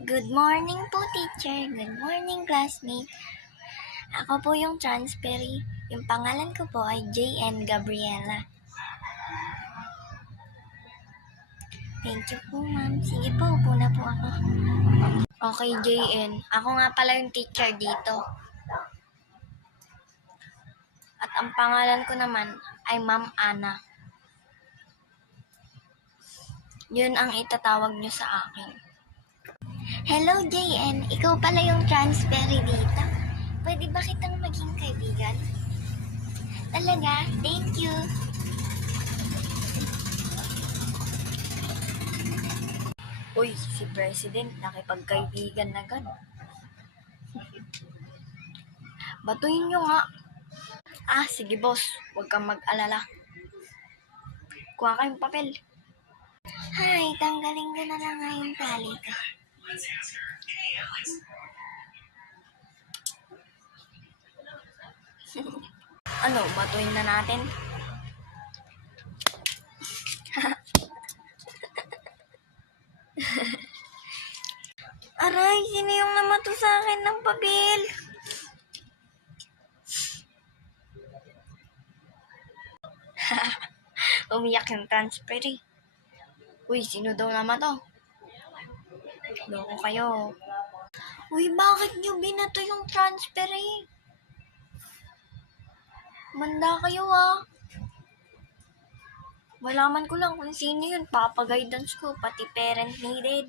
Good morning po, teacher. Good morning, classmate. Ako po yung transferee. Yung pangalan ko po ay JN Gabriela. Thank you po, ma'am. Sige po, upo na po ako. Okay, JN. Ako nga pala yung teacher dito. At ang pangalan ko naman ay Ma'am Ana. Yun ang itatawag nyo sa akin. Hello, JN. Ikaw pala yung transferee dito. Pwede ba kitang maging kaibigan? Talaga? Thank you. Uy, si President nakipagkaibigan na agad. Batuhin nyo nga. Sige boss. Huwag kang mag-alala. Kuha kayong papel. Hay, tanggalin ko na lang nga yung tali ko. Batuhin na natin? Aray, sino yung namato sa akin ng papel? Umiyak yung transferee. Uy, sino daw naman to? Loko kayo. Uy, bakit nyo binato yung transferee? Manda kayo Malaman ko lang kung sino yun. Papa-guidance ko, pati parent needed.